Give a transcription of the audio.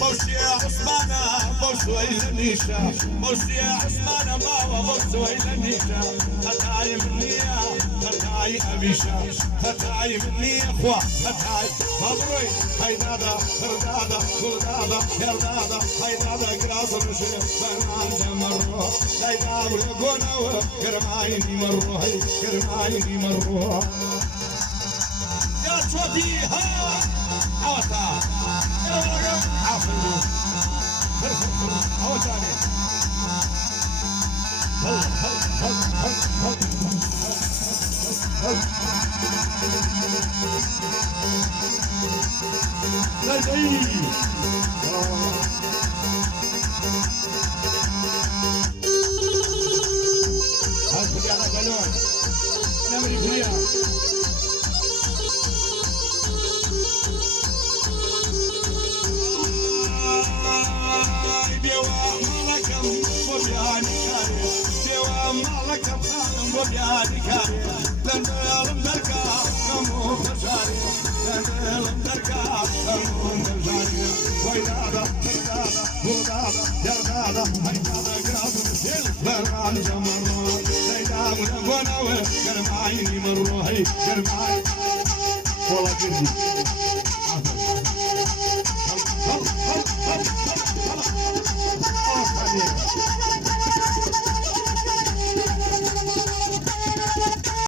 بوشي عثمانا بوشوي لنيشا بوشي عثمانا باوا بوشوي لنيشا هتاي مني هتاي أبيشا هتاي مني أخوة هتاي مبروي هيدادا هردادا كردادا يردادا هيدادا كراس رشي بنان جمرو هيدادا ويقونا كرمايني مرو هي كرمايني مرو يا شوتي ها عوتا يا ولد عفو عوتاني هل هل هل هل هل لدي هل كده على بالون نمري فيها مالك بخان وبيادي كاري لندلم دركا كمو فشاري لندلم دركا كمو فشاري ويدادا تردادا بودادا يردادا هيدادا قراب الشيل بران جمرو ليدام ونقونا كرمايني مرو هي كرماي والله قردي